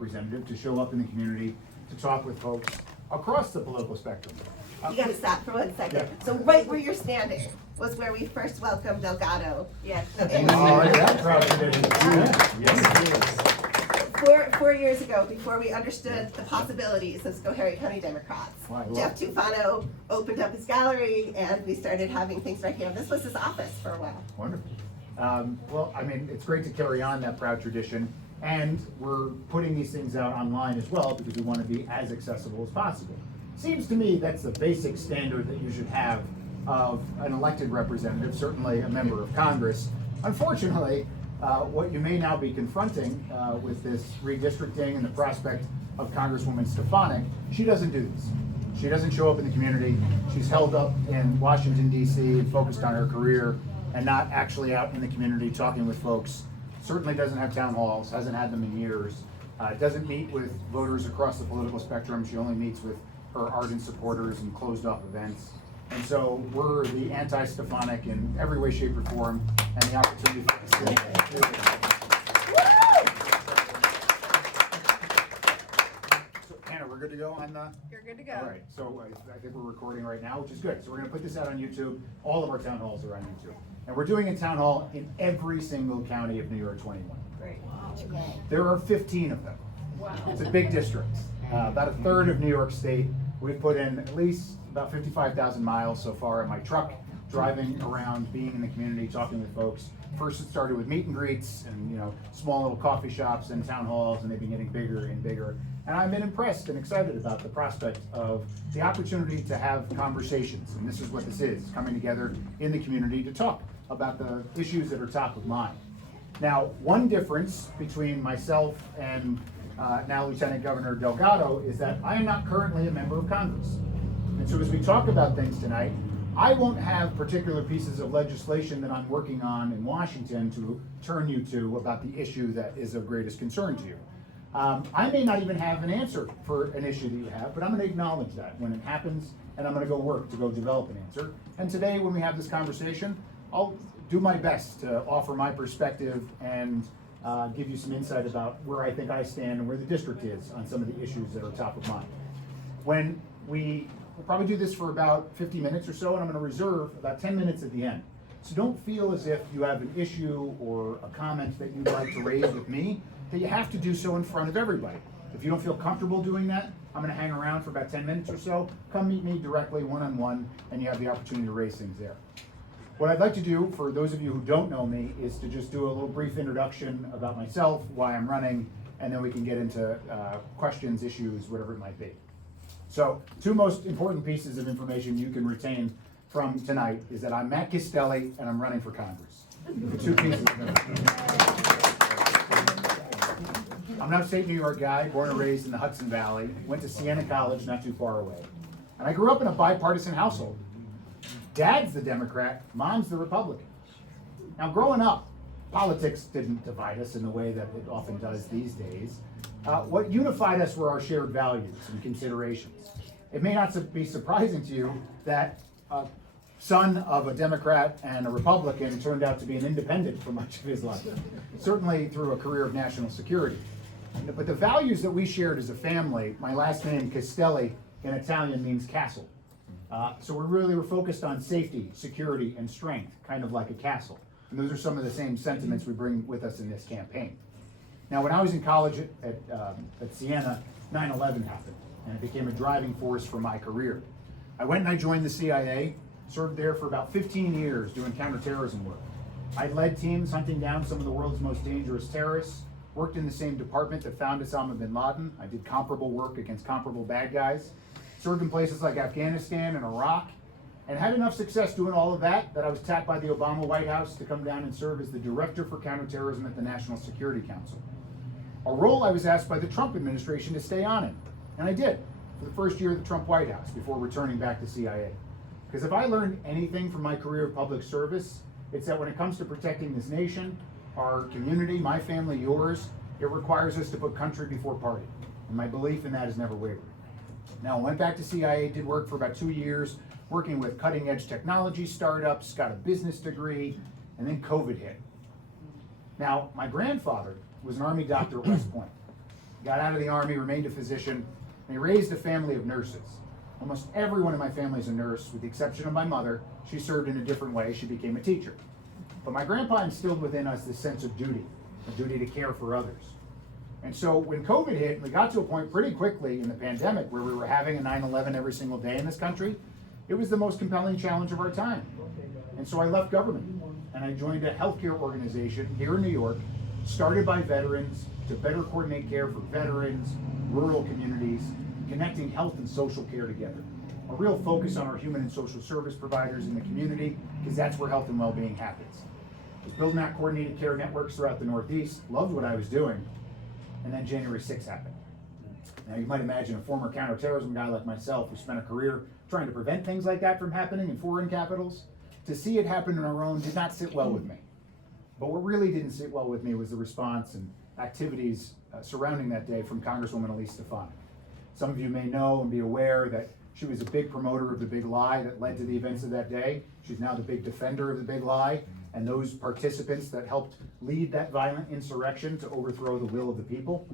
representative to show up in the community to talk with folks across the political spectrum. You gotta stop for 1 second. Yeah. So right where you're standing was where we first welcomed Delgado. Yes. That's proud tradition. Yes. 4 years ago, before we understood the possibilities of Schoharie County Democrats, Wow. Jeff Tufano opened up his gallery and we started having things right here. This was his office for a while. Wonderful. Well, I mean, it's great to carry on that proud tradition, and we're putting these things out online as well because we want to be as accessible as possible. Seems to me that's the basic standard that you should have of an elected representative, certainly a member of Congress. Unfortunately, what you may now be confronting with this redistricting and the prospect of Congresswoman Stefanik, she doesn't do this. She doesn't show up in the community. She's held up in Washington, D.C. and focused on her career and not actually out in the community talking with folks. Certainly doesn't have town halls, hasn't had them in years. Doesn't meet with voters across the political spectrum. She only meets with her ardent supporters in closed off events. And so we're the anti-Stefanik in every way, shape, or form, and the opportunity for us So Hannah, we're good to go on the? You're good to go. All right, so I think we're recording right now, which is good. So we're gonna put this out on YouTube. All of our town halls are on YouTube. And we're doing a town hall in every single county of New York 21. Great. There are 15 of them. Wow. It's a big district. About a third of New York State. We've put in at least about 55,000 miles so far in my truck, driving around, being in the community, talking with folks. First it started with meet and greets and small little coffee shops and town halls, and they've been getting bigger and bigger. And I've been impressed and excited about the prospect of the opportunity to have conversations. And this is what this is, coming together in the community to talk about the issues that are top of mind. Now, one difference between myself and now Lieutenant Governor Delgado is that I am not currently a member of Congress. And so as we talk about things tonight, I won't have particular pieces of legislation that I'm working on in Washington to turn you to about the issue that is of greatest concern to you. I may not even have an answer for an issue that you have, but I'm going to acknowledge that when it happens, and I'm going to go work to go develop an answer. And today, when we have this conversation, I'll do my best to offer my perspective and give you some insight about where I think I stand and where the district is on some of the issues that are top of mind. We'll probably do this for about 50 minutes or so, and I'm going to reserve about 10 minutes at the end. So don't feel as if you have an issue or a comment that you'd like to raise with me, that you have to do so in front of everybody. If you don't feel comfortable doing that, I'm going to hang around for about 10 minutes or so. Come meet me directly one-on-one, and you have the opportunity to raise things there. What I'd like to do, for those of you who don't know me, is to just do a little brief introduction about myself, why I'm running, and then we can get into questions, issues, whatever it might be. So, two most important pieces of information you can retain from tonight is that I'm Matt Castelli and I'm running for Congress. The two pieces of information. I'm an upstate New York guy, born and raised in the Hudson Valley, went to Siena College not too far away. And I grew up in a bipartisan household. Dad's the Democrat, Mom's the Republican. Now growing up, politics didn't divide us in the way that it often does these days. What unified us were our shared values and considerations. It may not be surprising to you that a son of a Democrat and a Republican turned out to be an independent for much of his life, certainly through a career of national security. But the values that we shared as a family, my last name Castelli in Italian means castle. So we're focused on safety, security, and strength, kind of like a castle. And those are some of the same sentiments we bring with us in this campaign. Now, when I was in college at Siena, 9/11 happened, and it became a driving force for my career. I went and I joined the CIA, served there for about 15 years doing counterterrorism work. I led teams hunting down some of the world's most dangerous terrorists, worked in the same department that found Osama bin Laden. I did comparable work against comparable bad guys, served in places like Afghanistan and Iraq, and had enough success doing all of that I was tapped by the Obama White House to come down and serve as the Director for Counterterrorism at the National Security Council. A role I was asked by the Trump administration to stay on in, and I did, for the first year of the Trump White House before returning back to CIA. Because if I learned anything from my career of public service, it's that when it comes to protecting this nation, our community, my family, yours, it requires us to put country before party. And my belief in that has never wavered. Now, I went back to CIA, did work for about 2 years, working with cutting edge technology startups, got a business degree, and then COVID hit. Now, my grandfather was an Army doctor at West Point. got out of the Army, remained a physician, and he raised a family of nurses. Almost everyone in my family is a nurse, with the exception of my mother. She served in a different way. She became a teacher. But my grandpa instilled within us this sense of duty, a duty to care for others. And so when COVID hit, we got to a point pretty quickly in the pandemic where we were having a 9/11 every single day in this country. It was the most compelling challenge of our time. And so I left government and I joined a healthcare organization here in New York, started by veterans to better coordinate care for veterans, rural communities, connecting health and social care together. A real focus on our human and social service providers in the community, because that's where health and well-being happens. I was building out coordinated care networks throughout the Northeast, loved what I was doing, and then January 6th happened. Now you might imagine a former counterterrorism guy like myself who spent a career trying to prevent things like that from happening in foreign capitals. To see it happen in our own did not sit well with me. But what really didn't sit well with me was the response and activities surrounding that day from Congresswoman Elise Stefanik. Some of you may know and be aware that she was a big promoter of the big lie that led to the events of that day. She's now the big defender of the big lie, and those participants that helped lead that violent insurrection to overthrow the will of the people.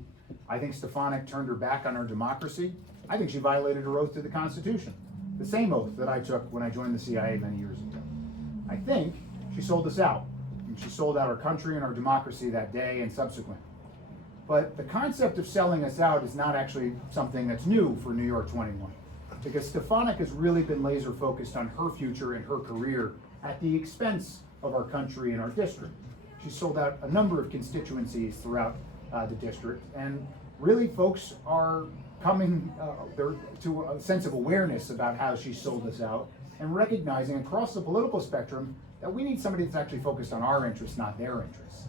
I think Stefanik turned her back on our democracy. I think she violated her oath to the Constitution, the same oath that I took when I joined the CIA many years ago. I think she sold us out, and she sold out our country and our democracy that day and subsequent. But the concept of selling us out is not actually something that's new for New York 21, because Stefanik has really been laser focused on her future and her career at the expense of our country and our district. She sold out a number of constituencies throughout the district, and really folks are coming to a sense of awareness about how she sold us out and recognizing across the political spectrum that we need somebody that's actually focused on our interests, not their interests.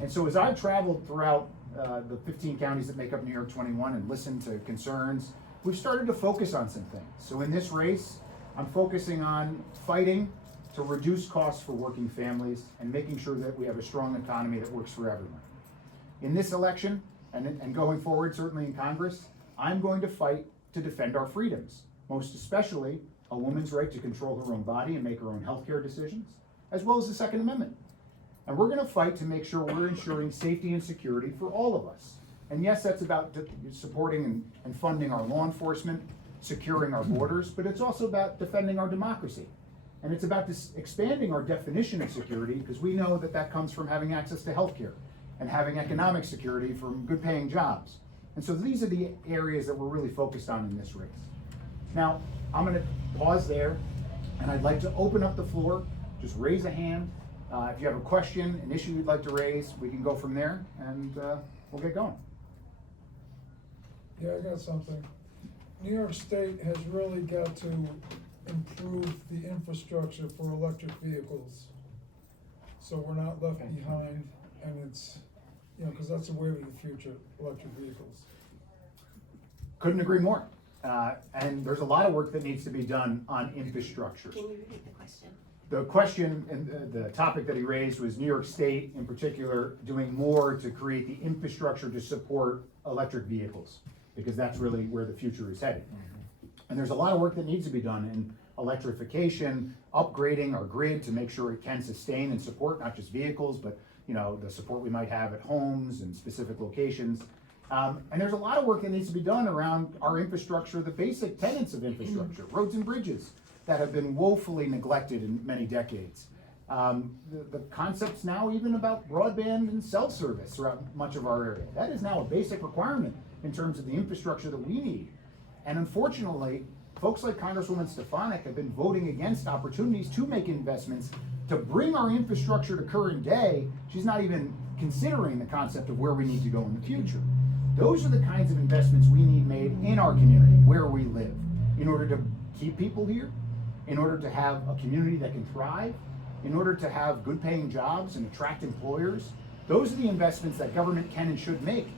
And so as I've traveled throughout the 15 counties that make up New York 21 and listened to concerns, we've started to focus on some things. So in this race, I'm focusing on fighting to reduce costs for working families and making sure that we have a strong economy that works for everyone. In this election, and going forward, certainly in Congress, I'm going to fight to defend our freedoms, most especially a woman's right to control her own body and make her own healthcare decisions, as well as the Second Amendment. And we're going to fight to make sure we're ensuring safety and security for all of us. And yes, that's about supporting and funding our law enforcement, securing our borders, but it's also about defending our democracy. And it's about expanding our definition of security, because we know that that comes from having access to healthcare and having economic security from good paying jobs. And so these are the areas that we're really focused on in this race. Now, I'm going to pause there, and I'd like to open up the floor. Just raise a hand. If you have a question, an issue you'd like to raise, we can go from there, and we'll get going. Yeah, I got something. New York State has really got to improve the infrastructure for electric vehicles, so we're not left behind, and it's, because that's the way of the future, electric vehicles. Couldn't agree more. And there's a lot of work that needs to be done on infrastructure. Can you repeat the question? The question and the topic that he raised was New York State in particular doing more to create the infrastructure to support electric vehicles, because that's really where the future is headed. And there's a lot of work that needs to be done in electrification, upgrading our grid to make sure it can sustain and support not just vehicles, but the support we might have at homes and specific locations. And there's a lot of work that needs to be done around our infrastructure, the basic tenets of infrastructure, roads and bridges that have been woefully neglected in many decades. The concepts now even about broadband and cell service throughout much of our area. That is now a basic requirement in terms of the infrastructure that we need. And unfortunately, folks like Congresswoman Stefanik have been voting against opportunities to make investments to bring our infrastructure to current day. She's not even considering the concept of where we need to go in the future. Those are the kinds of investments we need made in our community, where we live, in order to keep people here, in order to have a community that can thrive, in order to have good paying jobs and attract employers. Those are the investments that government can and should make.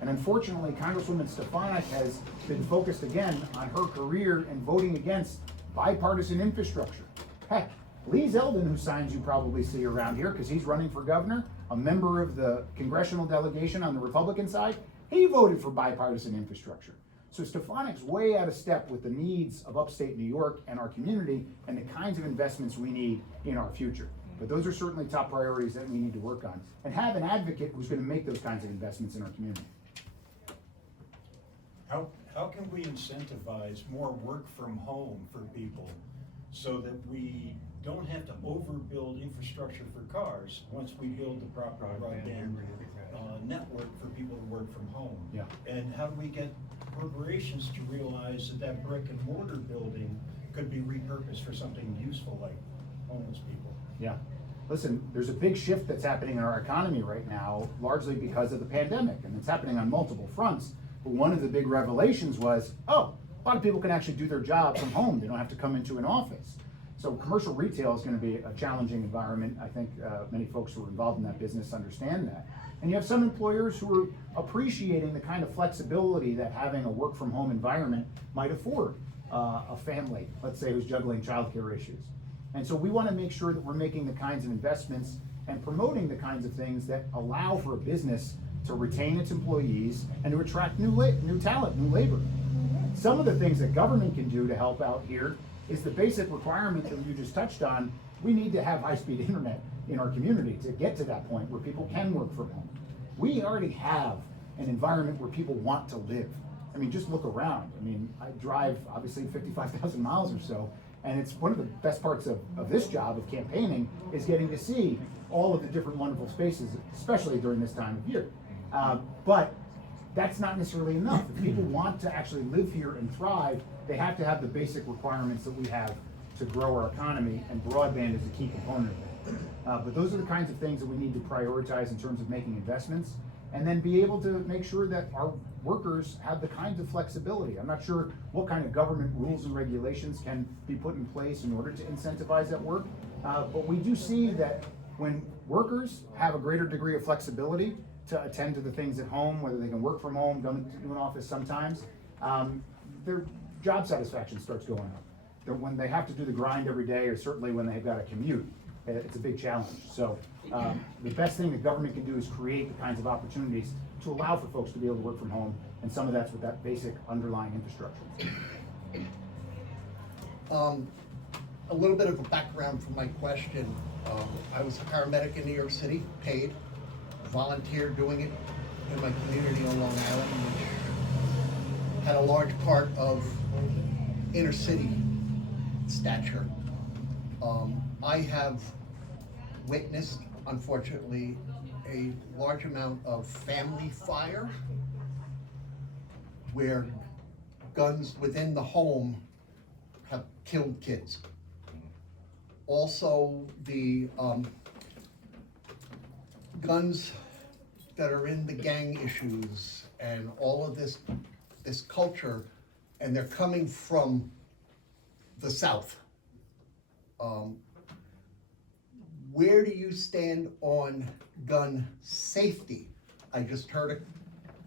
And unfortunately, Congresswoman Stefanik has been focused again on her career and voting against bipartisan infrastructure. Heck, Lee Zeldin, whose signs you probably see around here because he's running for governor, a member of the congressional delegation on the Republican side, he voted for bipartisan infrastructure. So Stefanik's way out of step with the needs of upstate New York and our community and the kinds of investments we need in our future. But those are certainly top priorities that we need to work on and have an advocate who's going to make those kinds of investments in our community. How can we incentivize more work from home for people so that we don't have to overbuild infrastructure for cars once we build the proper broadband network for people to work from home? Yeah. And how do we get corporations to realize that that brick and mortar building could be repurposed for something useful like homeless people? Yeah. Listen, there's a big shift that's happening in our economy right now, largely because of the pandemic, and it's happening on multiple fronts. But one of the big revelations was, oh, a lot of people can actually do their job from home. They don't have to come into an office. So commercial retail is going to be a challenging environment. I think many folks who are involved in that business understand that. And you have some employers who are appreciating the kind of flexibility that having a work from home environment might afford a family, let's say, who's juggling childcare issues. And so we want to make sure that we're making the kinds of investments and promoting the kinds of things that allow for a business to retain its employees and to attract new talent, new labor. Some of the things that government can do to help out here is the basic requirement that you just touched on. We need to have high-speed internet in our community to get to that point where people can work from home. We already have an environment where people want to live. I mean, just look around. I mean, I drive obviously 55,000 miles or so, and it's one of the best parts of this job of campaigning is getting to see all of the different wonderful spaces, especially during this time of year. But that's not necessarily enough. If people want to actually live here and thrive, they have to have the basic requirements that we have to grow our economy, and broadband is a key component of that. But those are the kinds of things that we need to prioritize in terms of making investments, and then be able to make sure that our workers have the kinds of flexibility. I'm not sure what kind of government rules and regulations can be put in place in order to incentivize that work, but we do see that when workers have a greater degree of flexibility to attend to the things at home, whether they can work from home, go into an office sometimes, their job satisfaction starts going up. When they have to do the grind every day, or certainly when they've got to commute, it's a big challenge. So the best thing the government can do is create the kinds of opportunities to allow for folks to be able to work from home, and some of that's with that basic underlying infrastructure. A little bit of a background for my question. I was a paramedic in New York City, paid, volunteered doing it in my community on Long Island, which had a large part of inner city stature. I have witnessed, unfortunately, a large amount of family fire where guns within the home have killed kids. Also, the guns that are in the gang issues and all of this culture, and they're coming from the South. Where do you stand on gun safety? I just heard an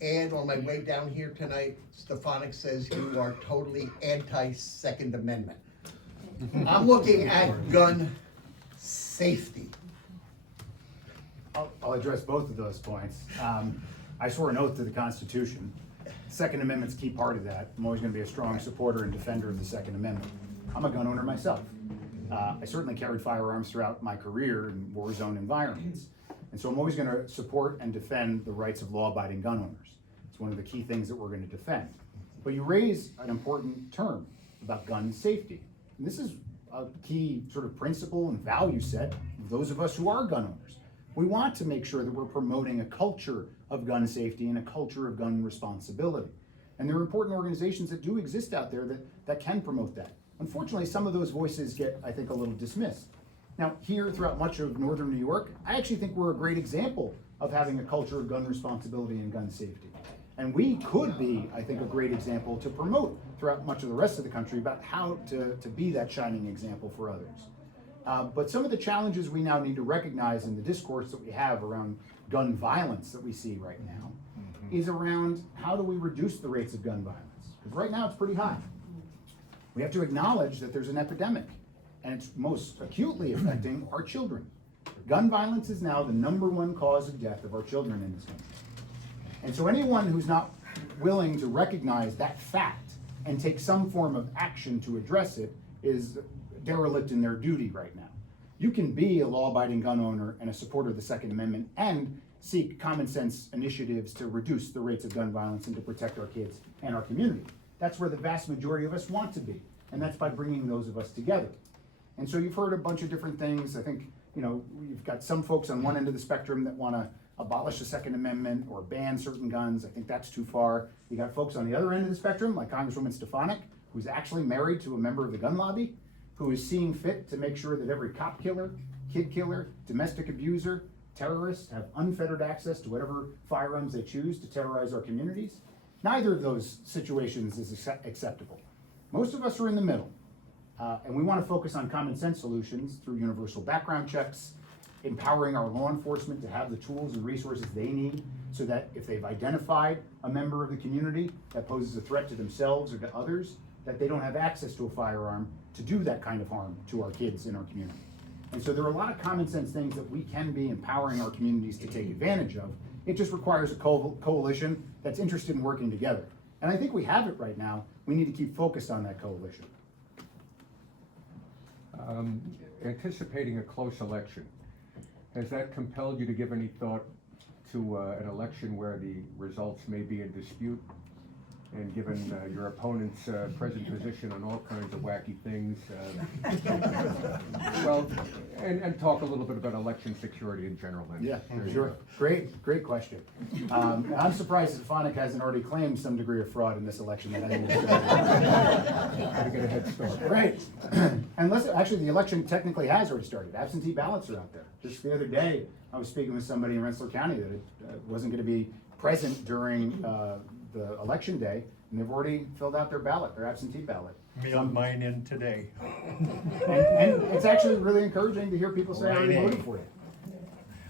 ad on my way down here tonight. Stefanik says you are totally anti-Second Amendment. I'm looking at gun safety. I'll address both of those points. I swore an oath to the Constitution. Second Amendment's a key part of that. I'm always going to be a strong supporter and defender of the Second Amendment. I'm a gun owner myself. I certainly carried firearms throughout my career in war zone environments. And so I'm always going to support and defend the rights of law-abiding gun owners. It's one of the key things that we're going to defend. But you raise an important term about gun safety. And this is a key sort of principle and value set of those of us who are gun owners. We want to make sure that we're promoting a culture of gun safety and a culture of gun responsibility. And there are important organizations that do exist out there that can promote that. Unfortunately, some of those voices get, I think, a little dismissed. Now, here throughout much of northern New York, I actually think we're a great example of having a culture of gun responsibility and gun safety. And we could be, I think, a great example to promote throughout much of the rest of the country about how to be that shining example for others. But some of the challenges we now need to recognize in the discourse that we have around gun violence that we see right now is around how do we reduce the rates of gun violence? Because right now it's pretty high. We have to acknowledge that there's an epidemic, and it's most acutely affecting our children. Gun violence is now the #1 cause of death of our children in this country. And so anyone who's not willing to recognize that fact and take some form of action to address it is derelict in their duty right now. You can be a law-abiding gun owner and a supporter of the Second Amendment and seek common sense initiatives to reduce the rates of gun violence and to protect our kids and our community. That's where the vast majority of us want to be, and that's by bringing those of us together. And so you've heard a bunch of different things. I think, you've got some folks on one end of the spectrum that want to abolish the Second Amendment or ban certain guns. I think that's too far. You got folks on the other end of the spectrum, like Congresswoman Stefanik, who's actually married to a member of the gun lobby, who is seeing fit to make sure that every cop killer, kid killer, domestic abuser, terrorist have unfettered access to whatever firearms they choose to terrorize our communities. Neither of those situations is acceptable. Most of us are in the middle, and we want to focus on common sense solutions through universal background checks, empowering our law enforcement to have the tools and resources they need so that if they've identified a member of the community that poses a threat to themselves or to others, that they don't have access to a firearm to do that kind of harm to our kids in our community. And so there are a lot of common sense things that we can be empowering our communities to take advantage of. It just requires a coalition that's interested in working together. And I think we have it right now. We need to keep focused on that coalition. Anticipating a close election, has that compelled you to give any thought to an election where the results may be in dispute? And given your opponent's present position on all kinds of wacky things, well, and talk a little bit about election security in general then. Yeah, sure. Great question. I'm surprised Stefanik hasn't already claimed some degree of fraud in this election that hasn't been started. Gotta get a head start. Right. And listen, actually, the election technically has already started. Absentee ballots are out there. Just the other day, I was speaking with somebody in Rensselaer County that wasn't going to be present during the election day, and they've already filled out their ballot, their absentee ballot. Mailed mine in today. And it's actually really encouraging to hear people say I already Line A. voted for you.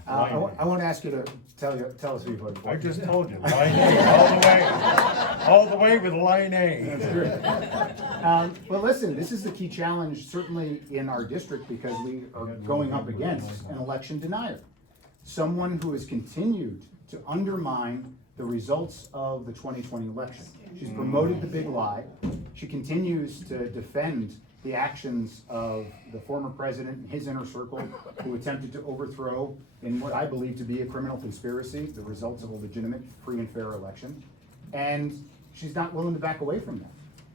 I won't ask you to tell us who you voted for. I just told you, line A, all the way with line A. That's great. But listen, this is the key challenge, certainly in our district, because we are going up against an election denier. Someone who has continued to undermine the results of the 2020 election. She's promoted the big lie. She continues to defend the actions of the former president and his inner circle who attempted to overthrow, in what I believe to be a criminal conspiracy, the results of a legitimate, free and fair election. And she's not willing to back away from that.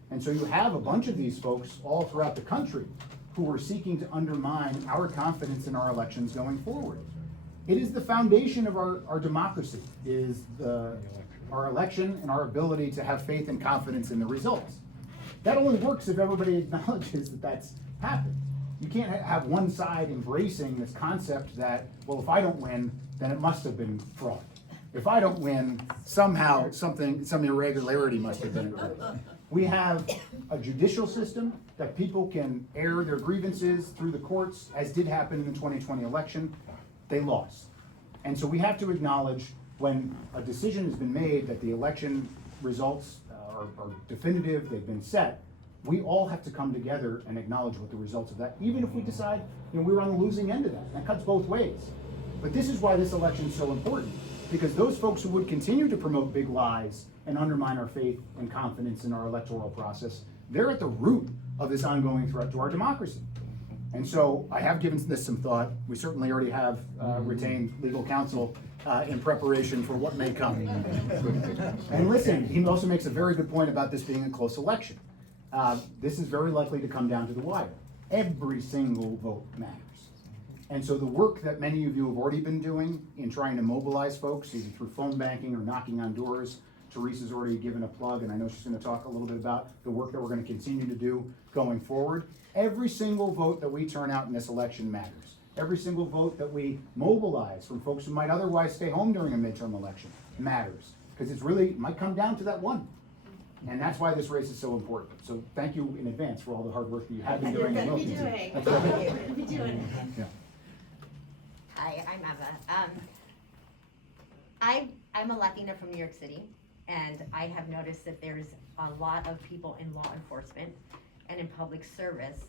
And so you have a bunch of these folks all throughout the country who are seeking to undermine our confidence in our elections going forward. It is the foundation of our democracy, is our election and our ability to have faith and confidence in the results. That only works if everybody acknowledges that that's happened. You can't have one side embracing this concept that, well, if I don't win, then it must have been fraud. If I don't win, somehow some irregularity must have been occurred. We have a judicial system that people can air their grievances through the courts, as did happen in the 2020 election. They lost. And so we have to acknowledge when a decision has been made that the election results are definitive, they've been set, we all have to come together and acknowledge what the results of that, even if we decide we were on the losing end of that. That cuts both ways. But this is why this election is so important, because those folks who would continue to promote big lies and undermine our faith and confidence in our electoral process, they're at the root of this ongoing threat to our democracy. And so I have given this some thought. We certainly already have retained legal counsel in preparation for what may come. And listen, he also makes a very good point about this being a close election. This is very likely to come down to the wire. Every single vote matters. And so the work that many of you have already been doing in trying to mobilize folks, either through phone banking or knocking on doors, Teresa's already given a plug, and I know she's going to talk a little bit about the work that we're going to continue to do going forward. Every single vote that we turn out in this election matters. Every single vote that we mobilize from folks who might otherwise stay home during a midterm election matters, because it might come down to that one. And that's why this race is so important. So thank you in advance for all the hard work that you have been doing. You're and gonna will be continue. doing. That's right. You're gonna be doing. Yeah. Hi, I'm Eva. I'm a Latina from New York City, and I have noticed that there's a lot of people in law enforcement and in public service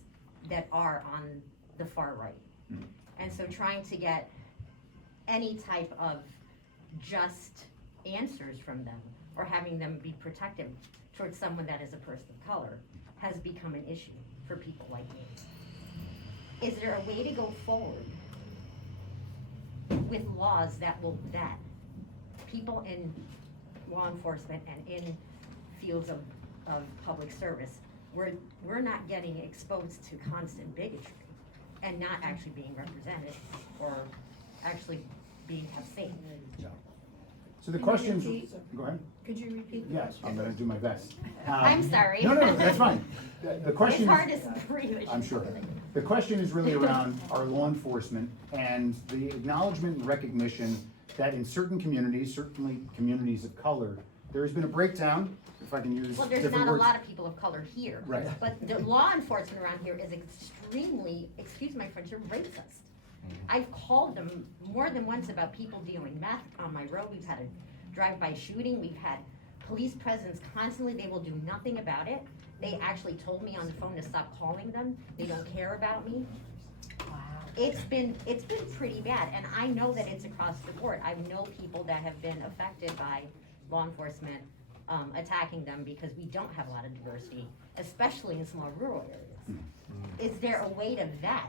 that are on the far right. Mhm. And so trying to get any type of just answers from them or having them be protective towards someone that is a person of color has become an issue for people like me. Is there a way to go forward with laws that will vet people in law enforcement and in fields of public service, we're not getting exposed to constant bigotry and not actually being represented or actually being kept safe. Yeah. So the Can you questions, repeat? go ahead. Could you repeat the Yes, question? I'm gonna do my best. I'm sorry. No, that's fine. The question It's is. hard to breathe. I'm sure. The question is really around our law enforcement and the acknowledgement and recognition that in certain communities, certainly communities of color, there has been a breakdown, if I can use Well, there's different not a words. lot of people of color here. Right. But the law enforcement around here is extremely, excuse my French, they're racist. I've called them more than once about people dealing meth on my road. We've had a drive-by shooting. We've had police presence constantly. They will do nothing about it. They actually told me on the phone to stop calling them. They don't care about me. Wow. It's been pretty bad, and I know that it's across the board. I know people that have been affected by law enforcement attacking them because we don't have a lot of diversity, especially in small rural areas. Is there a way to vet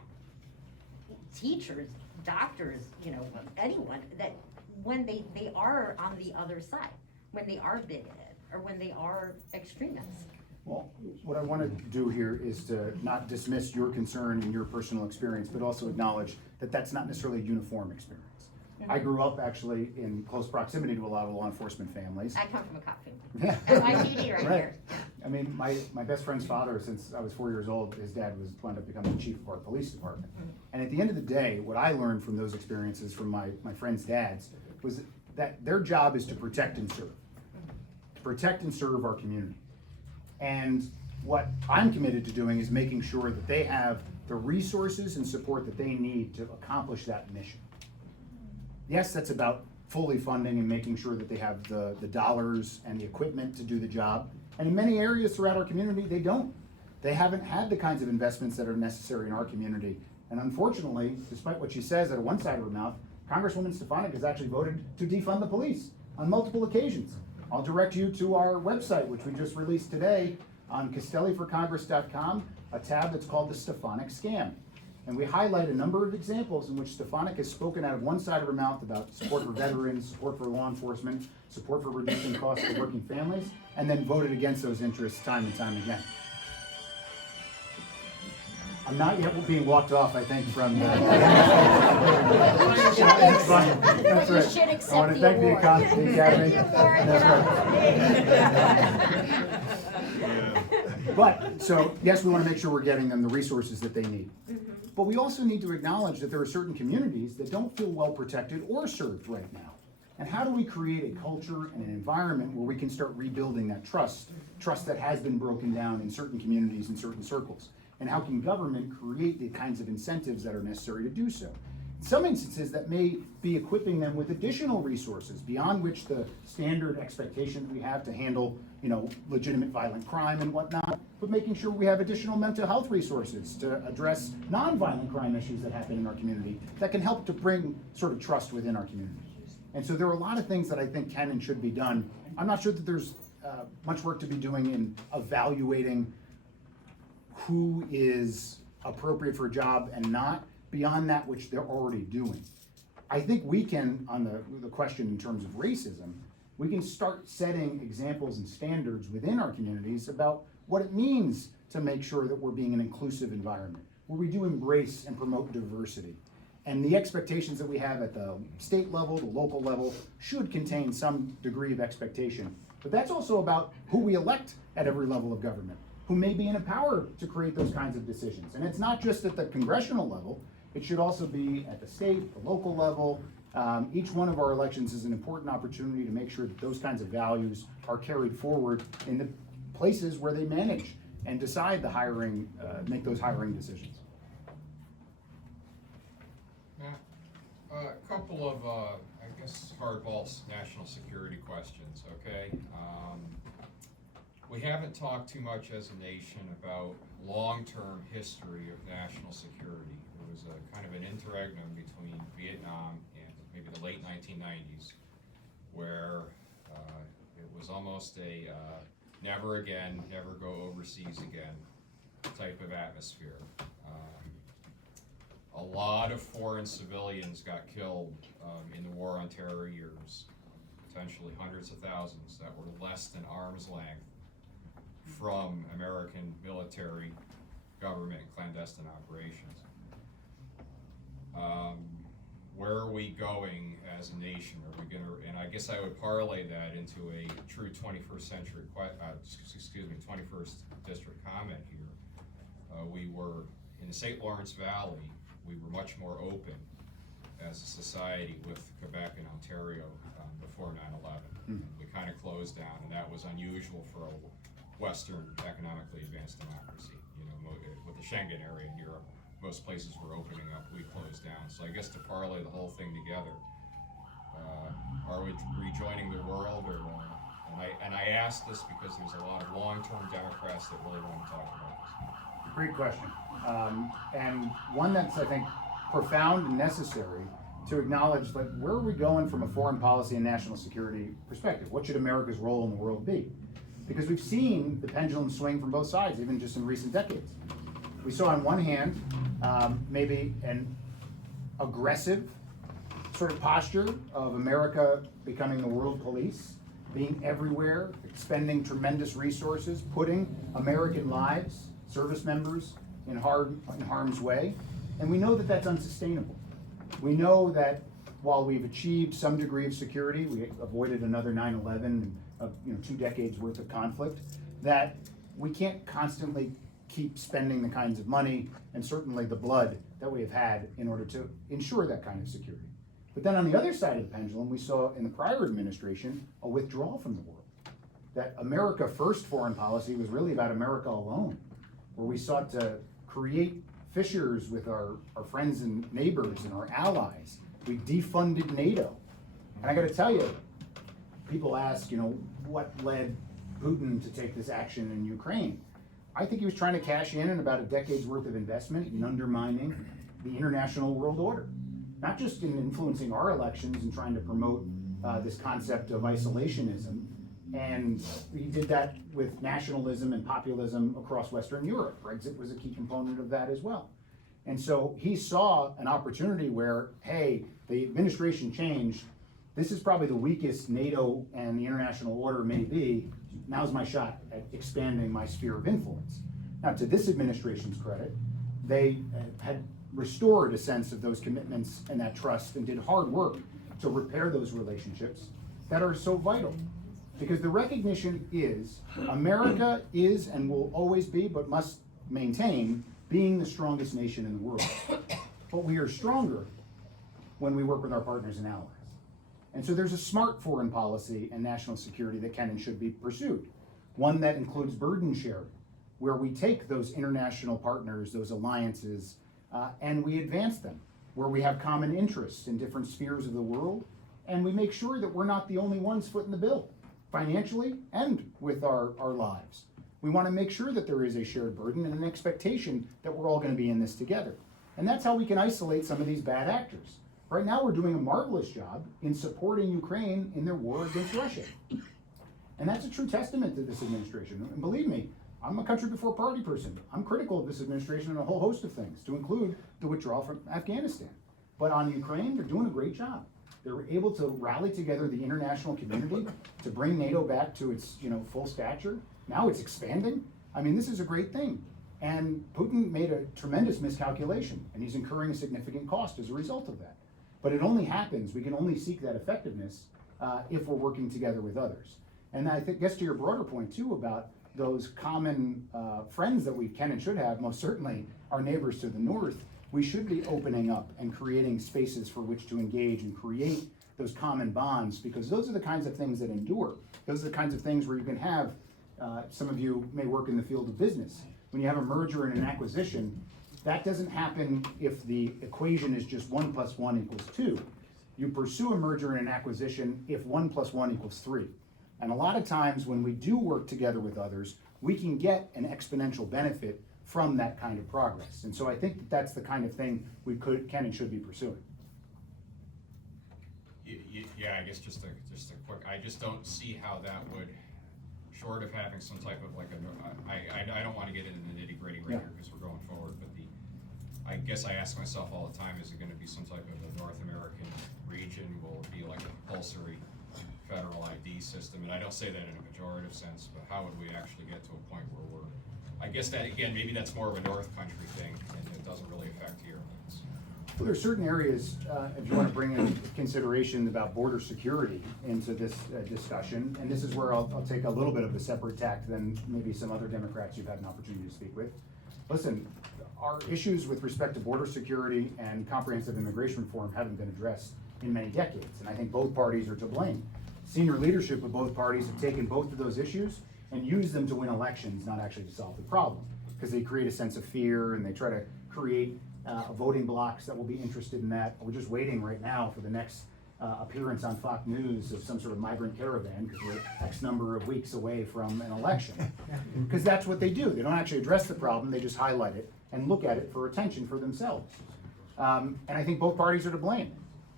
teachers, doctors, anyone, that when they are on the other side, when they are bigoted, or when they are extremists? Well, what I want to do here is to not dismiss your concern and your personal experience, but also acknowledge that that's not necessarily a uniform experience. I grew up actually in close proximity to a lot of law enforcement families. I come from a cop family. Yeah. NYPD right Right. here. I mean, my best friend's father, since I was 4 years old, his dad wound up becoming the chief of our police department. And at the end of the day, what I learned from those experiences from my friends' dads was that their job is to protect and serve. To protect and serve our community. And what I'm committed to doing is making sure that they have the resources and support that they need to accomplish that mission. Yes, that's about fully funding and making sure that they have the dollars and the equipment to do the job. And in many areas throughout our community, they don't. They haven't had the kinds of investments that are necessary in our community. And unfortunately, despite what she says out of one side of her mouth, Congresswoman Stefanik has actually voted to defund the police on multiple occasions. I'll direct you to our website, which we just released today on castelliforcongress.com, a tab that's called the Stefanik Scam. And we highlight a number of examples in which Stefanik has spoken out of one side of her mouth about support for veterans, support for law enforcement, support for reducing costs for working families, and then voted against those interests time and time again. I'm not yet being walked off, I think, from the... That's fine. That's You right. should accept I want to the thank the award. Academy. But, so, yes, we want to make sure we're getting them the resources that they need. But we also need to acknowledge that there are certain communities that don't feel well protected or served right now. And how do we create a culture and an environment where we can start rebuilding that trust that has been broken down in certain communities and certain circles? And how can government create the kinds of incentives that are necessary to do so? In some instances, that may be equipping them with additional resources beyond which the standard expectation that we have to handle, legitimate violent crime and whatnot, but making sure we have additional mental health resources to address non-violent crime issues that happen in our community that can help to bring sort of trust within our community. And so there are a lot of things that I think can and should be done. I'm not sure that there's much work to be doing in evaluating who is appropriate for a job and not, beyond that which they're already doing. I think we can, on the question in terms of racism, we can start setting examples and standards within our communities about what it means to make sure that we're being an inclusive environment, where we do embrace and promote diversity. And the expectations that we have at the state level, the local level, should contain some degree of expectation. But that's also about who we elect at every level of government, who may be in a power to create those kinds of decisions. And it's not just at the congressional level, it should also be at the state, the local level. Each one of our elections is an important opportunity to make sure that those kinds of values are carried forward in the places where they manage and decide the hiring, make those hiring decisions. A couple of, I guess, hardball national security questions, okay? We haven't talked too much as a nation about long-term history of national security. There was a kind of an interregnum between Vietnam and maybe the late 1990s, where it was almost a never again, never go overseas again type of atmosphere. a lot of foreign civilians got killed in the War on Terror years, potentially hundreds of thousands that were less than arm's length from American military, government, and clandestine operations. Where are we going as a nation? Are we gonna, and I guess I would parlay that into a true 21st century, 21st district comment here. We were, in the St. Lawrence Valley, we were much more open as a society with Quebec and Ontario before 9/11. We kind of closed down, and that was unusual for a Western economically advanced democracy. You know, with the Schengen area in Europe, most places were opening up, we closed down. So I guess to parlay the whole thing together, are we rejoining the world, or? And I ask this because there's a lot of long-term Democrats that really want to talk about this. Great question, and one that's, I think, profound and necessary to acknowledge, like, where are we going from a foreign policy and national security perspective? What should America's role in the world be? Because we've seen the pendulum swing from both sides, even just in recent decades. We saw on one hand, maybe an aggressive sort of posture of America becoming the world police, being everywhere, expending tremendous resources, putting American lives, service members, in harm's way. And we know that that's unsustainable. We know that while we've achieved some degree of security, we avoided another 9/11, 2 decades worth of conflict, that we can't constantly keep spending the kinds of money and certainly the blood that we have had in order to ensure that kind of security. But then on the other side of the pendulum, we saw in the prior administration a withdrawal from the world. That America First foreign policy was really about America alone, where we sought to create fissures with our friends and neighbors and our allies. We defunded NATO. And I gotta tell you, people ask, what led Putin to take this action in Ukraine? I think he was trying to cash in about a decade's worth of investment in undermining the international world order. Not just in influencing our elections and trying to promote this concept of isolationism. And he did that with nationalism and populism across Western Europe. Brexit was a key component of that as well. And so he saw an opportunity where, hey, the administration changed. This is probably the weakest NATO and the international order may be. Now's my shot at expanding my sphere of influence. Now, to this administration's credit, they had restored a sense of those commitments and that trust and did hard work to repair those relationships that are so vital. Because the recognition is America is and will always be, but must maintain, being the strongest nation in the world. But we are stronger when we work with our partners and allies. And so there's a smart foreign policy and national security that can and should be pursued. One that includes burden sharing, where we take those international partners, those alliances, and we advance them, where we have common interests in different spheres of the world, and we make sure that we're not the only ones footing the bill, financially and with our lives. We want to make sure that there is a shared burden and an expectation that we're all going to be in this together. And that's how we can isolate some of these bad actors. Right now, we're doing a marvelous job in supporting Ukraine in their war against Russia. And that's a true testament to this administration. And believe me, I'm a country before party person. I'm critical of this administration and a whole host of things, to include the withdrawal from Afghanistan. But on Ukraine, they're doing a great job. They were able to rally together the international community to bring NATO back to its full stature. Now it's expanding. I mean, this is a great thing. And Putin made a tremendous miscalculation, and he's incurring a significant cost as a result of that. But it only happens, we can only seek that effectiveness if we're working together with others. And I think, gets to your broader point too about those common friends that we can and should have, most certainly our neighbors to the north. We should be opening up and creating spaces for which to engage and create those common bonds, because those are the kinds of things that endure. Those are the kinds of things where you can have, some of you may work in the field of business. When you have a merger and an acquisition, that doesn't happen if the equation is just 1 + 1 = 2. You pursue a merger and an acquisition if 1 + 1 = 3. And a lot of times when we do work together with others, we can get an exponential benefit from that kind of progress. And so I think that that's the kind of thing we can and should be pursuing. Yeah, I guess just a quick, I just don't see how that would, short of having some type of I don't want to get into the nitty gritty right here because we're going forward, but I guess I ask myself all the time, is it gonna be some type of a North American region? Will it be like a compulsory federal ID system? And I don't say that in a pejorative sense, but how would we actually get to a point where we're, I guess that, again, maybe that's more of a North Country thing, and it doesn't really affect here. Well, there's certain areas, if you want to bring in consideration about border security into this discussion, and this is where I'll take a little bit of a separate tack than maybe some other Democrats you've had an opportunity to speak with. Listen, our issues with respect to border security and comprehensive immigration reform haven't been addressed in many decades, and I think both parties are to blame. Senior leadership of both parties have taken both of those issues and used them to win elections, not actually to solve the problem, because they create a sense of fear and they try to create voting blocks that will be interested in that. We're just waiting right now for the next appearance on Fox News of some sort of migrant caravan, because we're X number of weeks away from an election. Because that's what they do. They don't actually address the problem, they just highlight it and look at it for attention for themselves. And I think both parties are to blame.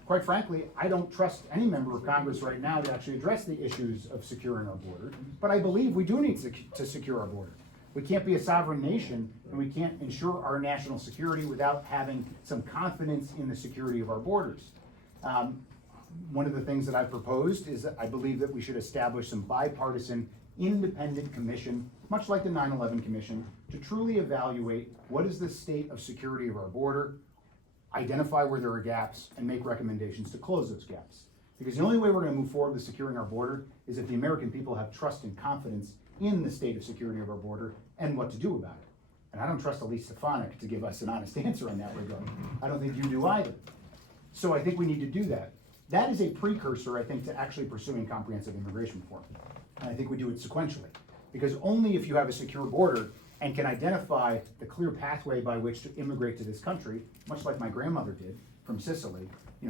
Quite frankly, I don't trust any member of Congress right now to actually address the issues of securing our border, but I believe we do need to secure our border. We can't be a sovereign nation, and we can't ensure our national security without having some confidence in the security of our borders. One of the things that I've proposed is that I believe that we should establish some bipartisan, independent commission, much like the 9/11 Commission, to truly evaluate what is the state of security of our border, identify where there are gaps, and make recommendations to close those gaps. Because the only way we're going to move forward with securing our border is if the American people have trust and confidence in the state of security of our border and what to do about it. And I don't trust Elise Stefanik to give us an honest answer on that regard. I don't think you do either. So I think we need to do that. That is a precursor, I think, to actually pursuing comprehensive immigration reform. And I think we do it sequentially. Because only if you have a secure border and can identify the clear pathway by which to immigrate to this country, much like my grandmother did from Sicily,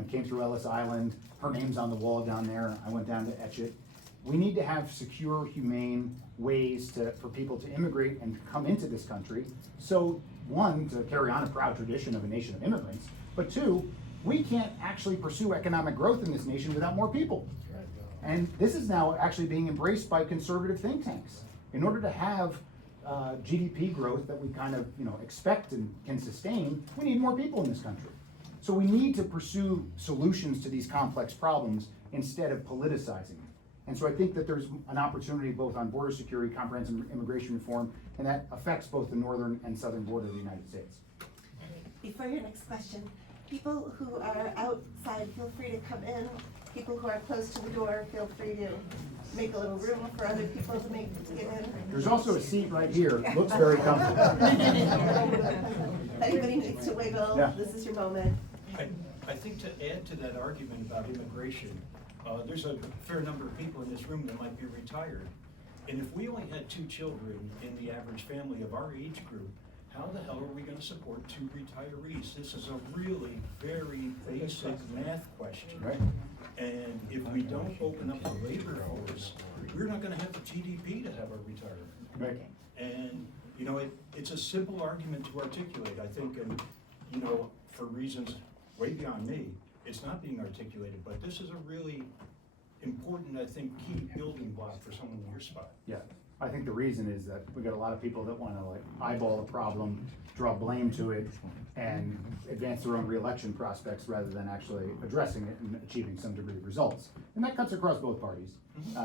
came through Ellis Island, her name's on the wall down there, I went down to etch it. We need to have secure, humane ways for people to immigrate and come into this country. So, one, to carry on a proud tradition of a nation of immigrants, but two, we can't actually pursue economic growth in this nation without more people. And this is now actually being embraced by conservative think tanks. In order to have GDP growth that we kind of expect and can sustain, we need more people in this country. So we need to pursue solutions to these complex problems instead of politicizing them. And so I think that there's an opportunity both on border security, comprehensive immigration reform, and that affects both the northern and southern border of the United States. Before your next question, people who are outside, feel free to come in. People who are close to the door, feel free to make a little room for other people to get in. There's also a seat right here, looks very comfortable. If anybody needs to wiggle, Yeah. this is your moment. I think to add to that argument about immigration, there's a fair number of people in this room that might be retired. And if we only had 2 children in the average family of our age group, how the hell are we going to support 2 retirees? This is a really very basic math question. Right. And if we don't open up the labor force, we're not going to have the GDP to have a retirement. Right. And, it's a simple argument to articulate, I think, and, for reasons way beyond me, it's not being articulated, but this is a really important, I think, key building block for someone in your spot. Yeah, I think the reason is that we got a lot of people that want to eyeball the problem, draw blame to it, and advance their own reelection prospects rather than actually addressing it and achieving some degree of results. And that cuts across both parties.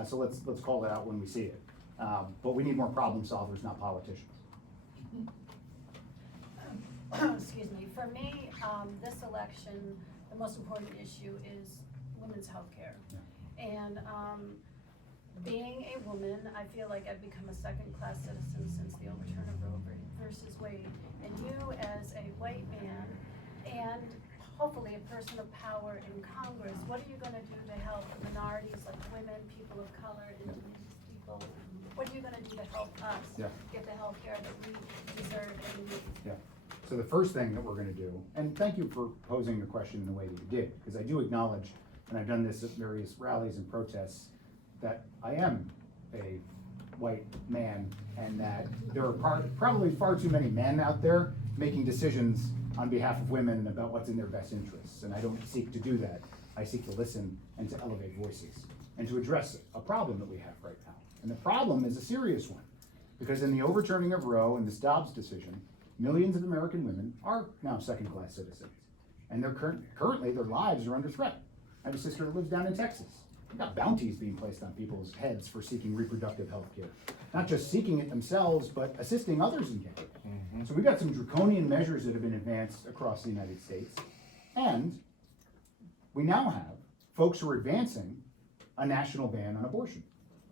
So let's call that out when we see it. But we need more problem solvers, not politicians. Excuse me, for me, this election, the most important issue is women's health care. And being a woman, I feel like I've become a second-class citizen since the overturn of Roe versus Wade. And you, as a white man, and hopefully a person of power in Congress, what are you gonna do to help minorities like women, people of color, indigenous people? What are you gonna do to help us get the health care that we deserve and need? Yeah. So the first thing that we're going to do, and thank you for posing the question in the way that you did, because I do acknowledge, and I've done this at various rallies and protests, that I am a white man, and that there are probably far too many men out there making decisions on behalf of women about what's in their best interests, and I don't seek to do that. I seek to listen and to elevate voices, and to address a problem that we have right now. And the problem is a serious one, because in the overturning of Roe and this Dobbs decision, millions of American women are now second-class citizens. And currently their lives are under threat. I have a sister that lives down in Texas. We've got bounties being placed on people's heads for seeking reproductive health care. Not just seeking it themselves, but assisting others in getting it. So we've got some draconian measures that have been advanced across the United States. And we now have folks who are advancing a national ban on abortion.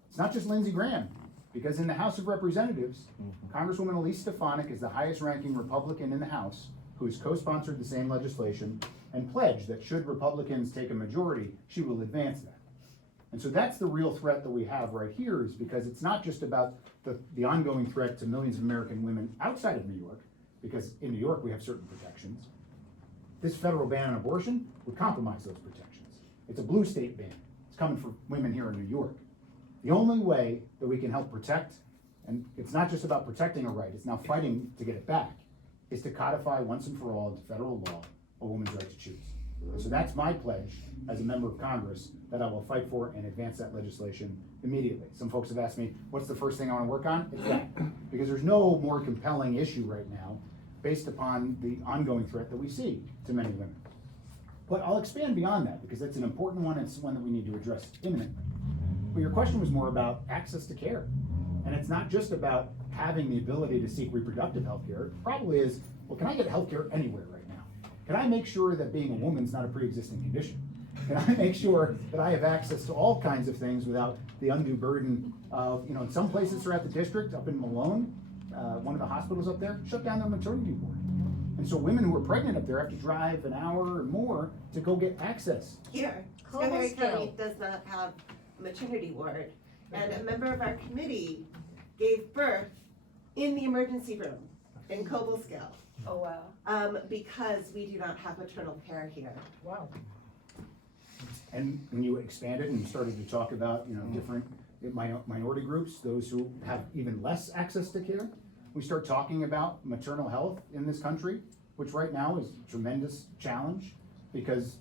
It's not just Lindsey Graham, because in the House of Representatives, Congresswoman Elise Stefanik is the highest ranking Republican in the House who has co-sponsored the same legislation and pledged that should Republicans take a majority, she will advance that. And so that's the real threat that we have right here, is because it's not just about the ongoing threat to millions of American women outside of New York, because in New York we have certain protections. This federal ban on abortion would compromise those protections. It's a blue state ban. It's coming for women here in New York. The only way that we can help protect, and it's not just about protecting a right, it's now fighting to get it back, is to codify once and for all into federal law a woman's right to choose. And so that's my pledge as a member of Congress, that I will fight for and advance that legislation immediately. Some folks have asked me, what's the first thing I want to work on? It's that. Because there's no more compelling issue right now based upon the ongoing threat that we see to many women. But I'll expand beyond that, because that's an important one, and it's one that we need to address imminently. But your question was more about access to care. And it's not just about having the ability to seek reproductive health care. It probably is, well, can I get health care anywhere right now? Can I make sure that being a woman is not a pre-existing condition? Can I make sure that I have access to all kinds of things without the undue burden of, in some places throughout the district, up in Malone, one of the hospitals up there, shut down their maternity ward. And so women who are pregnant up there have to drive an hour or more to go get access. Here, Schoharie County does not have a maternity ward, and a member of our committee gave birth in the emergency room in Cobleskill. Oh, wow. Because we do not have maternal care here. Wow. And when you expanded and you started to talk about, different minority groups, those who have even less access to care, we start talking about maternal health in this country, which right now is a tremendous challenge, because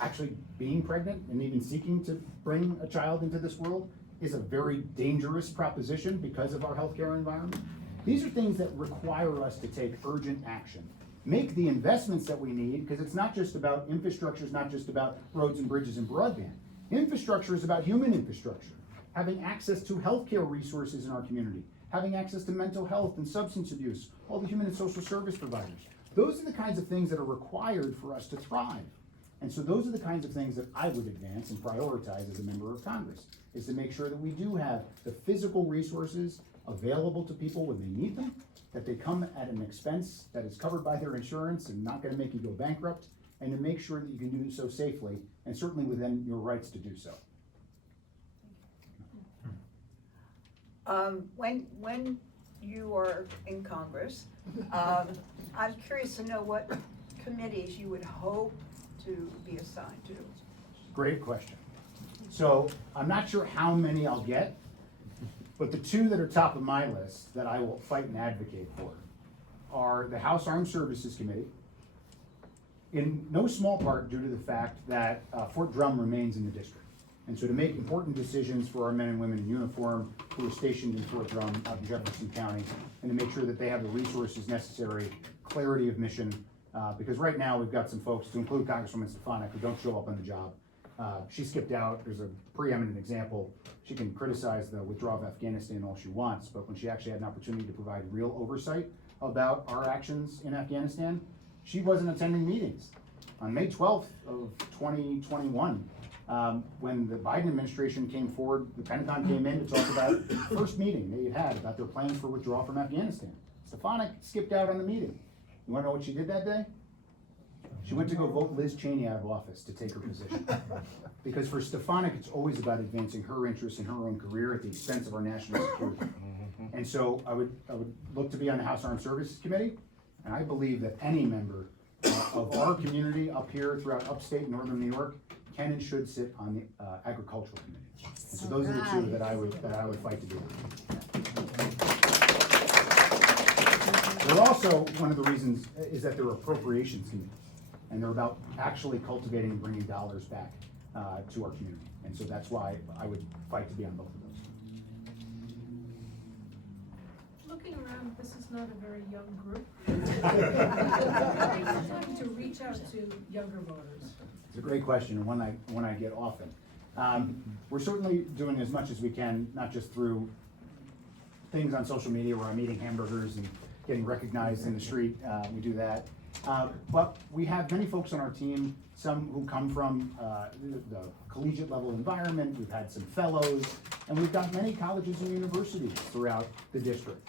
actually being pregnant and even seeking to bring a child into this world is a very dangerous proposition because of our healthcare environment. These are things that require us to take urgent action. Make the investments that we need, because it's not just about infrastructure, it's not just about roads and bridges and broadband. Infrastructure is about human infrastructure, having access to healthcare resources in our community, having access to mental health and substance abuse, all the human and social service providers. Those are the kinds of things that are required for us to thrive. And so those are the kinds of things that I would advance and prioritize as a member of Congress, is to make sure that we do have the physical resources available to people when they need them, that they come at an expense that is covered by their insurance and not going to make you go bankrupt, and to make sure that you can do so safely, and certainly within your rights to do so. When you are in Congress, I'm curious to know what committees you would hope to be assigned to. Great question. So I'm not sure how many I'll get, but the two that are top of my list that I will fight and advocate for are the House Armed Services Committee, in no small part due to the fact that Fort Drum remains in the district. And so to make important decisions for our men and women in uniform who are stationed in Fort Drum out in Jefferson County, and to make sure that they have the resources necessary, clarity of mission, because right now we've got some folks, to include Congresswoman Stefanik, who don't show up on the job. She skipped out. There's a preeminent example. She can criticize the withdrawal of Afghanistan all she wants, but when she actually had an opportunity to provide real oversight about our actions in Afghanistan, she wasn't attending meetings. On May 12th of 2021, when the Biden administration came forward, the Pentagon came in to talk about the first meeting they had about their plans for withdrawal from Afghanistan. Stefanik skipped out on the meeting. You wanna know what she did that day? She went to go vote Liz Cheney out of office to take her position. Because for Stefanik, it's always about advancing her interests and her own career at the expense of our national security. And so I would look to be on the House Armed Services Committee, and I believe that any member of our community up here throughout upstate northern New York can and should sit on the Agricultural Committee. And so those are the two that I would fight to be on. They're also, one of the reasons is that they're appropriations committees, and they're about actually cultivating and bringing dollars back to our community. And so that's why I would fight to be on both of those. looking around, this is not a very young group. How do to reach out to younger voters? It's a great question, and one I get often. We're certainly doing as much as we can, not just through things on social media where I'm eating hamburgers and getting recognized in the street. We do that. But we have many folks on our team, some who come from the collegiate level environment. We've had some fellows, and we've got many colleges and universities throughout the district.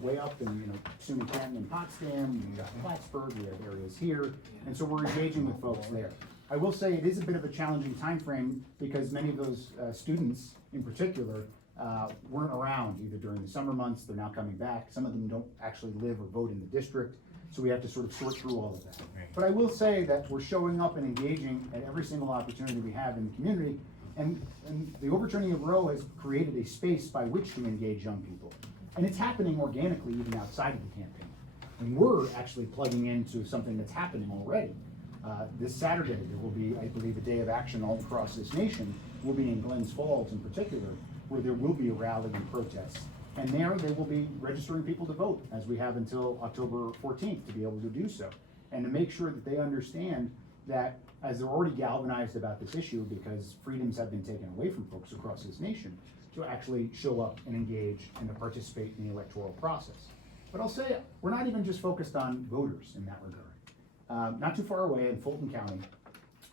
Way up in SUNY Canton and Potsdam, we've got Plattsburgh, we have areas here, and so we're engaging with folks there. I will say it is a bit of a challenging time frame because many of those students in particular weren't around either during the summer months. They're now coming back. Some of them don't actually live or vote in the district, so we have to sort of sort through all of that. But I will say that we're showing up and engaging at every single opportunity we have in the community, and the Overturning of Roe has created a space by which to engage young people. And it's happening organically even outside of the campaign. And we're actually plugging into something that's happening already. This Saturday, there will be, I believe, a day of action all across this nation. We'll be in Glens Falls in particular, where there will be a rally and protests. And there they will be registering people to vote, as we have until October 14th to be able to do so. And to make sure that they understand that as they're already galvanized about this issue, because freedoms have been taken away from folks across this nation, to actually show up and engage and to participate in the electoral process. But I'll say, we're not even just focused on voters in that regard. Not too far away in Fulton County,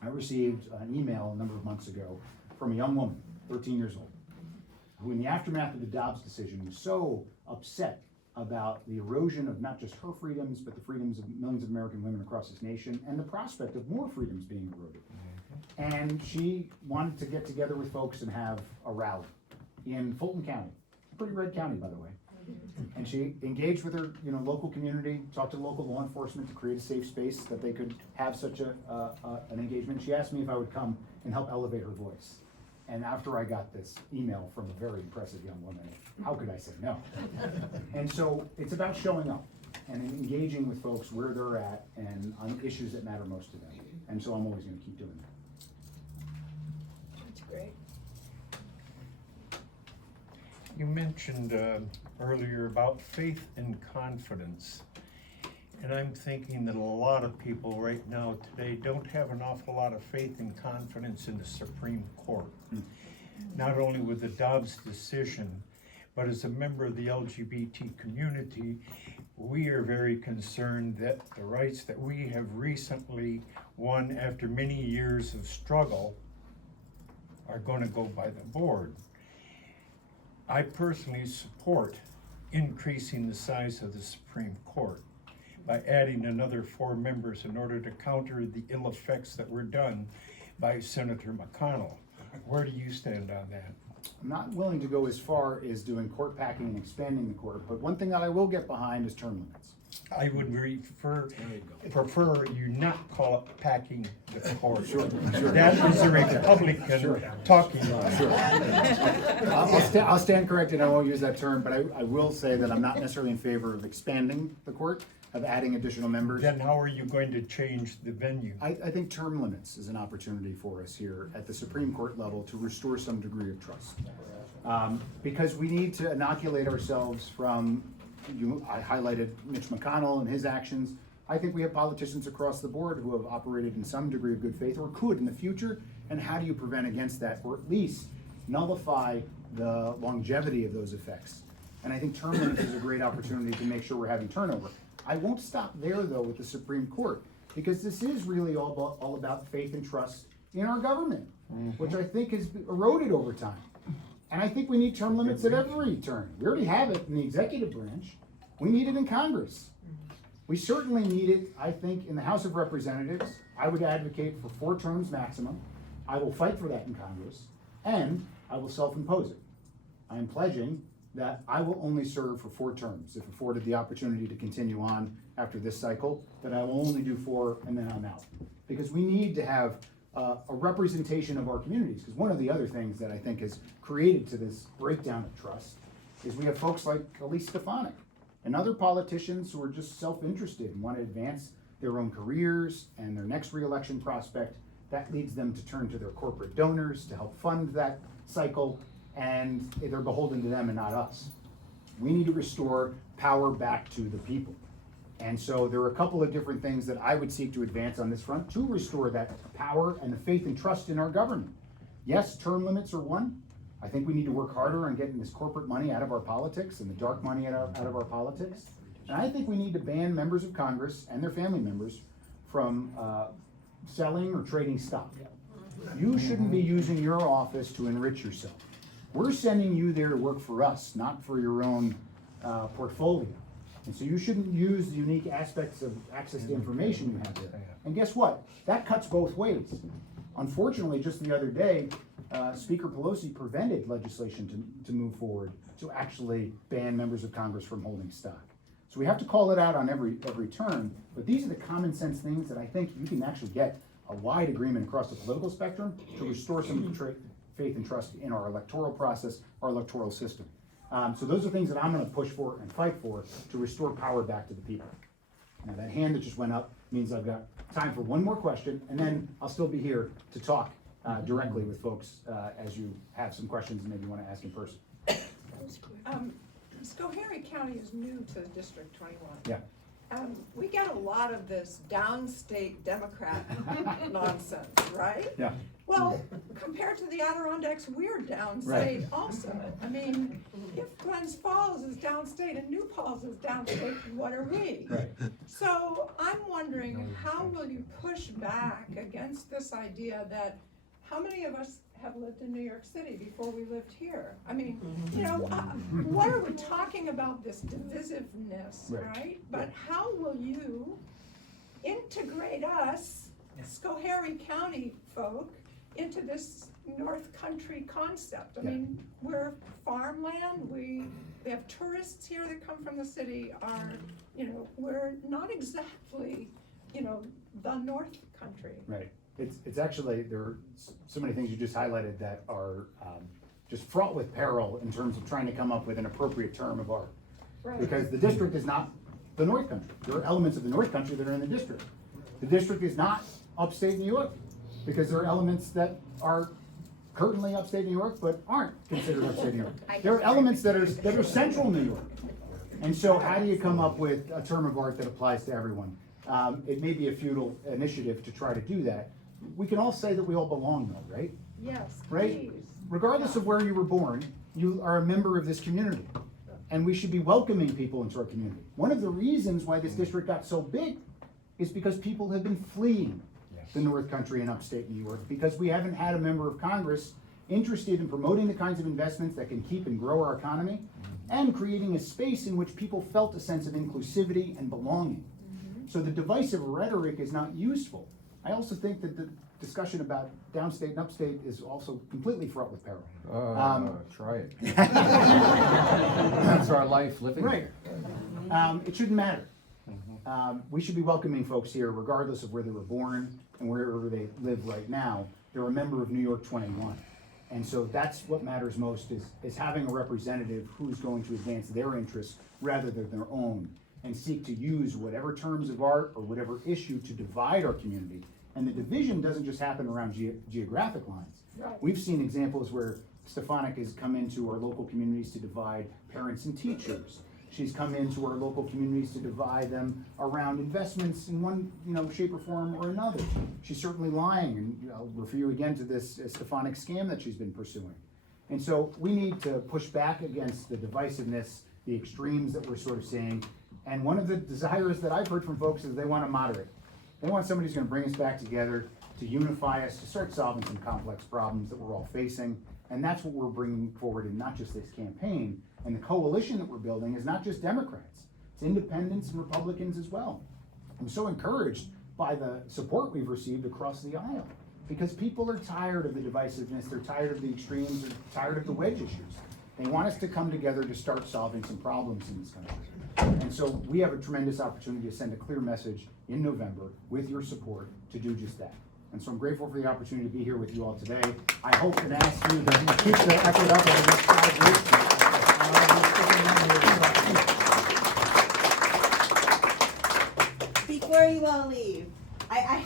I received an email a number of months ago from a young woman, 13 years old, who in the aftermath of the Dobbs decision was so upset about the erosion of not just her freedoms, but the freedoms of millions of American women across this nation and the prospect of more freedoms being eroded. And she wanted to get together with folks and have a rally in Fulton County, a pretty red county, by the way. And she engaged with her, local community, talked to local law enforcement to create a safe space that they could have such an engagement. She asked me if I would come and help elevate her voice. And after I got this email from a very impressive young woman, how could I say no? And so it's about showing up and engaging with folks where they're at and on issues that matter most to them. And so I'm always going to keep doing that. That's great. You mentioned earlier about faith and confidence. And I'm thinking that a lot of people right now today don't have an awful lot of faith and confidence in the Supreme Court. Not only with the Dobbs decision, but as a member of the LGBT community, we are very concerned that the rights that we have recently won after many years of struggle are going to go by the board. I personally support increasing the size of the Supreme Court by adding another 4 members in order to counter the ill effects that were done by Senator McConnell. Where do you stand on that? I'm not willing to go as far as doing court packing and expanding the court, but one thing that I will get behind is term limits. I would prefer you not call it packing the court. Sure. That is a Republican talking line. Sure. I'll stand corrected, I won't use that term, but I will say that I'm not necessarily in favor of expanding the court, of adding additional members. Then how are you going to change the venue? I think term limits is an opportunity for us here at the Supreme Court level to restore some degree of trust. Because we need to inoculate ourselves from, I highlighted Mitch McConnell and his actions. I think we have politicians across the board who have operated in some degree of good faith or could in the future, and how do you prevent against that, or at least nullify the longevity of those effects? And I think term limits is a great opportunity to make sure we're having turnover. I won't stop there though with the Supreme Court, because this is really all about faith and trust in our government, which I think has eroded over time. And I think we need term limits at every turn. We already have it in the executive branch. We need it in Congress. We certainly need it, I think, in the House of Representatives. I would advocate for 4 terms maximum. I will fight for that in Congress, and I will self-impose it. I am pledging that I will only serve for 4 terms. If afforded the opportunity to continue on after this cycle, that I will only do 4 and then I'm out. Because we need to have a representation of our communities. Because one of the other things that I think has created to this breakdown of trust is we have folks like Elise Stefanik and other politicians who are just self-interested and want to advance their own careers and their next re-election prospect. That leads them to turn to their corporate donors to help fund that cycle, and they're beholden to them and not us. We need to restore power back to the people. And so there are a couple of different things that I would seek to advance on this front to restore that power and the faith and trust in our government. Yes, term limits are one. I think we need to work harder on getting this corporate money out of our politics and the dark money out of our politics. And I think we need to ban members of Congress and their family members from selling or trading stock. You shouldn't be using your office to enrich yourself. We're sending you there to work for us, not for your own portfolio. And so you shouldn't use the unique aspects of access to information you have there. And guess what? That cuts both ways. Unfortunately, just the other day, Speaker Pelosi prevented legislation to move forward to actually ban members of Congress from holding stock. So we have to call it out on every turn, but these are the common sense things that I think you can actually get a wide agreement across the political spectrum to restore some faith and trust in our electoral process, our electoral system. So those are things that I'm gonna push for and fight for to restore power back to the people. Now that hand that just went up means I've got time for one more question, and then I'll still be here to talk directly with folks as you have some questions and maybe wanna ask in person. Schoharie County is new to District 21. Yeah. We get a lot of this downstate Democrat nonsense, right? Yeah. Well, compared to the Adirondacks, we're downstate Right. also. I mean, if Glens Falls is downstate and New Paltz is downstate, what are we? Right. So I'm wondering, how will you push back against this idea that, how many of us have lived in New York City before we lived here? I mean, you know, what are we talking about, this divisiveness, right? But how will you integrate us, Schoharie County folk, into this North Country concept? I mean, we're farmland, we have tourists here that come from the city, you know, we're not exactly, you know, the North Country. Right. It's actually, there are so many things you just highlighted that are just fraught with peril in terms of trying to come up with an appropriate term of art. Right. Because the district is not the North Country. There are elements of the North Country that are in the district. The district is not upstate New York, because there are elements that are currently upstate New York but aren't considered upstate New York. There are elements that are central New York. And so how do you come up with a term of art that applies to everyone? It may be a futile initiative to try to do that. We can all say that we all belong though, right? Yes, Right? please. Regardless of where you were born, you are a member of this community. And we should be welcoming people into our community. One of the reasons why this district got so big is because people have been fleeing the North Country and upstate New York, because we haven't had a member of Congress interested in promoting the kinds of investments that can keep and grow our economy and creating a space in which people felt a sense of inclusivity and belonging. So the divisive rhetoric is not useful. I also think that the discussion about downstate and upstate is also completely fraught with peril. Try it. That's our life living Right. here. It shouldn't matter. We should be welcoming folks here regardless of where they were born and wherever they live right now. They're a member of New York 21. And so that's what matters most, is having a representative who's going to advance their interests rather than their own, and seek to use whatever terms of art or whatever issue to divide our community. And the division doesn't just happen around geographic lines. Right. We've seen examples where Stefanik has come into our local communities to divide parents and teachers. She's come into our local communities to divide them around investments in one, shape or form or another. She's certainly lying, and I'll refer you again to this Stefanik scam that she's been pursuing. And so we need to push back against the divisiveness, the extremes that we're sort of seeing. And one of the desires that I've heard from folks is they want to moderate. They want somebody who's going to bring us back together, to unify us, to start solving some complex problems that we're all facing. And that's what we're bringing forward in not just this campaign. And the coalition that we're building is not just Democrats, it's independents and Republicans as well. I'm so encouraged by the support we've received across the aisle, because people are tired of the divisiveness, they're tired of the extremes, they're tired of the wedge issues. They want us to come together to start solving some problems in this country. And so we have a tremendous opportunity to send a clear message in November with your support to do just that. And so I'm grateful for the opportunity to be here with you all today. I hope and ask you to keep the effort up over the next 5 years. Before you all leave, I